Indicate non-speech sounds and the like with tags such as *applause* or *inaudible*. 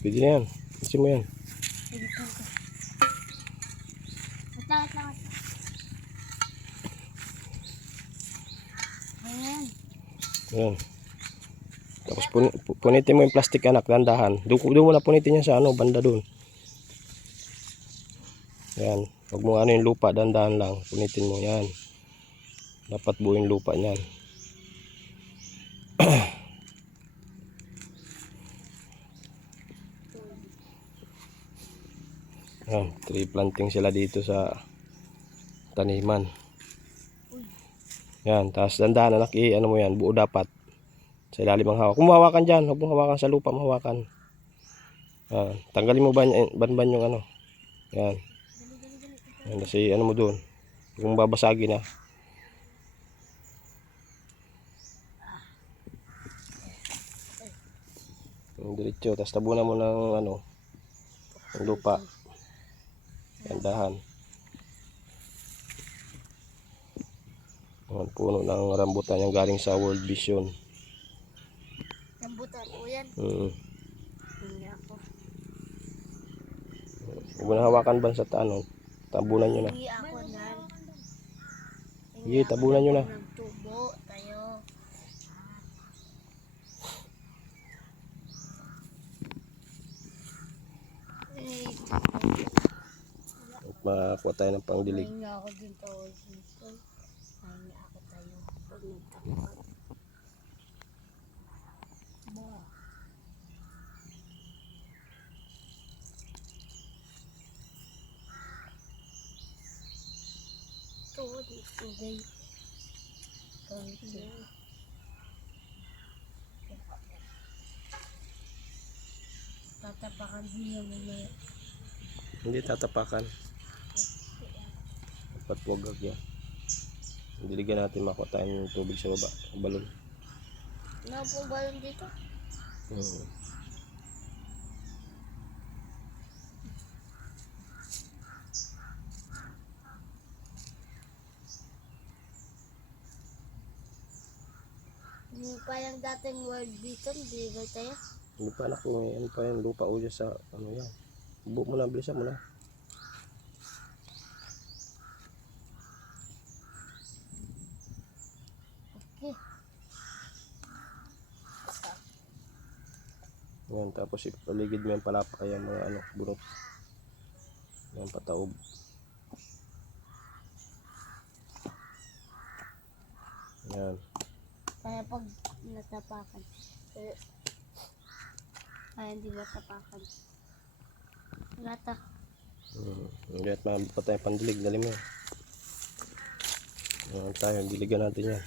Pwede na yan. Kasi mo yan. Atlangat lang. Ayan. Yan. Tapos pun pu- punitin mo yung plastic anak, dandahan. Doon doon mo na punitin yan sa ano, banda doon. Yan. Huwag mo ano yung lupa, dandahan lang. Punitin mo yan. Dapat buo yung lupa niyan. *clears throat* Yan, tree planting sila dito sa taniman. Yan, tapos dandahan anak, i ano mo yan, buo dapat. Sa ilalim ang hawak. Kung mahawakan dyan, huwag mong hawakan sa lupa, mahawakan. Yan, tanggalin mo ban, ban yung ano. Yan. Yan, kasi ano mo doon. Kung babasagin na. Yung diretso, tapos tabunan mo ng ano, ng lupa. Gandahan. Yan, puno ng rambutan yung galing sa World Vision. Rambutan po yan. Mm. Hindi ako. Huwag mo na hawakan ba sa ano, tabunan nyo na. Hindi ako nan. Sige, tabunan nyo na. Nagtubo tayo. At makakuha tayo ng pangdilig. Pahinga ako din tawag dito. Pahinga ako tayo. Pag nagtapat. Ba. Tuwad ni Tugay. Konti. Tatapakan niya mamaya. Hindi tatapakan. Dapat wagag yan. Diligan natin makuha tayo ng tubig sa baba. Balon. Ano pong balon dito? Mm. Hindi pa yung dating world vision, di ba tayo? Hindi pa anak may ano pa yan, lupa o sa ano yan. Buo mo na, bilisan mo na. Yan, tapos ipaligid mo yung palapa, yung mga ano, bunot. Yan, pataob. Yan. Kaya pag natapakan. Eh, Kaya hindi matapakan. Lata. Mm. Hindi at pa tayo pandilig, dali mo. yan. Yan tayo, diligan natin yan.